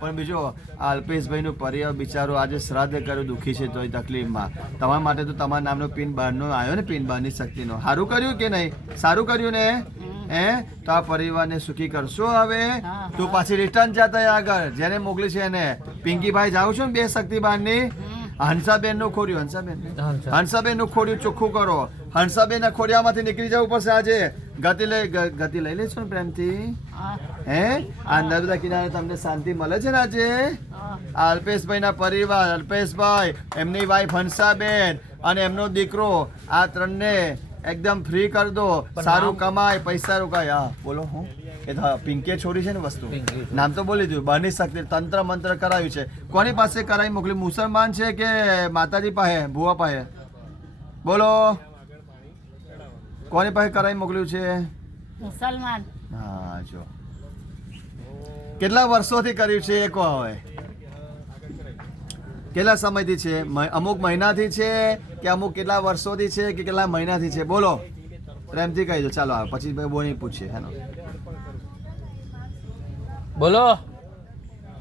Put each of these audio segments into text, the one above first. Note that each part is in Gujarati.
પણ બીજો આ અલ્પેશભાઈનું પરિવાર બિચારો આજે શ્રાદ્ધ કર્યું દુઃખી છે તોય તકલીફમાં. તમારા માટે તો તમારા નામનો પિન બહારનો આવ્યો ને, પિન બહારની શક્તિનો. સારું કર્યું કે નહીં? સારું કર્યું ને? હે તો આ પરિવારને સુખી કરશો. હવે તું પાછી રિટર્ન જતા આગળ જેને મોકલી છે એને. પિંકીભાઈ જાઉં છું ને બે શક્તિ બહારની. હંસાબેન નું ખોડ્યું, હંસાબેન નું ખોડ્યું ચોખ્ખું કરો. હંસાબેન ના ખોડિયામાંથી નીકળી જવું પડશે આજે. ગતિ લઈ લેશો ને પ્રેમથી? હે આ નર્મદા કિનારે તમને શાંતિ મળે છે ને આજે? આ અલ્પેશભાઈ ના પરિવાર, અલ્પેશભાઈ, એમની વાઈફ હંસાબેન અને એમનો દીકરો, આ ત્રણને એકદમ ફ્રી કરી દો. સારું કમાય, પૈસા રોકાય. હા બોલો. હું એ તો પિંકે છોડી છે ને વસ્તુ, નામ તો બોલી દીધું. બની શકતી તંત્ર મંત્ર કરાવ્યું છે. કોની પાસે કરાવી મોકલી? મુસલમાન છે કે માતાજી પાસે, ભુવા પાસે? બોલો કોની પાસે કરાવી મોકલ્યું છે? મુસલમાન. હા જો કેટલા વર્ષોથી કર્યું છે એ કહો. હવે કેટલા સમયથી છે? અમુક મહિનાથી છે કે અમુક કેટલા વર્ષોથી છે કે કેટલા મહિનાથી છે? બોલો પ્રેમથી કહી દો. ચાલો પછી બહુ નહીં પૂછીએ. હેનો બોલો.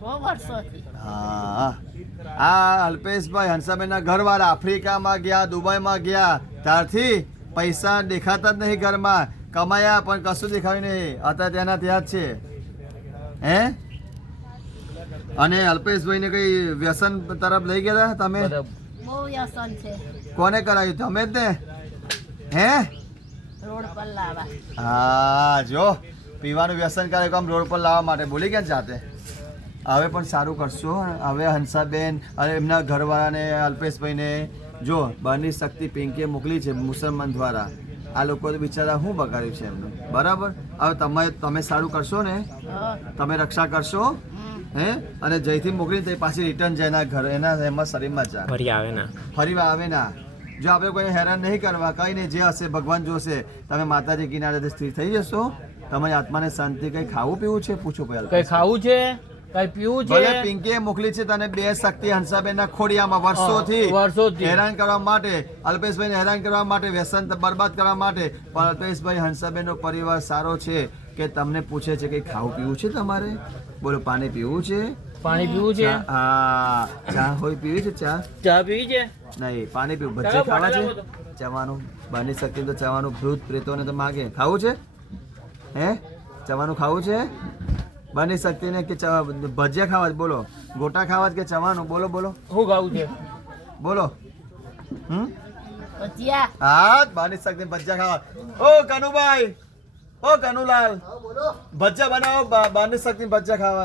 બહુ વર્ષોથી. હા આ અલ્પેશભાઈ હંસાબેનના ઘરવાળા આફ્રિકામાં ગયા, દુબઈમાં ગયા ત્યારથી પૈસા દેખાતા જ નહીં ઘરમાં. કમાયા પણ કશું દેખાયું નહીં. અત્યારે ત્યાંના ત્યાં જ છે. હે અને અલ્પેશભાઈને કઈ વ્યસન તરફ લઈ ગયા તમે? બહુ વ્યસન છે. કોને કરાવ્યું? તમે જ ને? હે રોડ પર લાવવા. હા જો પીવાનું વ્યસન કરે આમ રોડ પર લાવવા માટે બોલી ગયા જાતે. હવે પણ સારું કરશો. હવે હંસાબેન અને એમના ઘરવાળાને અલ્પેશભાઈને જો બહારની શક્તિ પિંકીએ મોકલી છે મુસલમાન દ્વારા. આ લોકો તો બિચારા શું બગાડ્યું છે એમનું? બરાબર. હવે તમે સારું કરશો ને? તમે રક્ષા કરશો? હે અને જયથી મોકલીને તે પાછી રિટર્ન જાય એના ઘર, એના એમાં શરીરમાં જા ફરી આવે ના. જો આપણે કોઈ હેરાન નહીં કરવા, કઈ નહીં, જે હશે ભગવાન જોશે. તમે માતાજી કિનારે સ્થિર થઈ જશો. તમારી આત્માને શાંતિ. કઈ ખાવું પીવું છે? પૂછો પહેલા. કઈ ખાવું છે, કઈ પીવું છે? ભલે પિંકીએ મોકલી છે તને બે શક્તિ હંસાબેન ના ખોડિયામાં વર્ષોથી હેરાન કરવા માટે, અલ્પેશભાઈને હેરાન કરવા માટે, વ્યસન બરબાદ કરવા માટે. પણ અલ્પેશભાઈ હંસાબેન નો પરિવાર સારો છે કે તમને પૂછે છે કે ખાવું પીવું છે તમારે? બોલો પાણી પીવું છે? પાણી પીવું છે? હા ચા હોય પીવી છે? ચા પીવી છે? નહીં પાણી પીવું. ભજીયા ખાવા છે? ચવાનું બની શકે તો ચવાનું ભૂત પ્રેતોને તો માગે. ખાવું છે? હે ચવાનું ખાવું છે? બની શકતી ને કે ભજીયા ખાવા? બોલો ગોટા ખાવા કે ચવાનું? બોલો બોલો શું ખાવું છે? બોલો. ભજીયા. હા બની શકતી ભજીયા ખાવા. ઓ કનુભાઈ, ઓ કનુલાલ, ભજીયા બનાવો. બની શકતી ભજીયા ખાવા.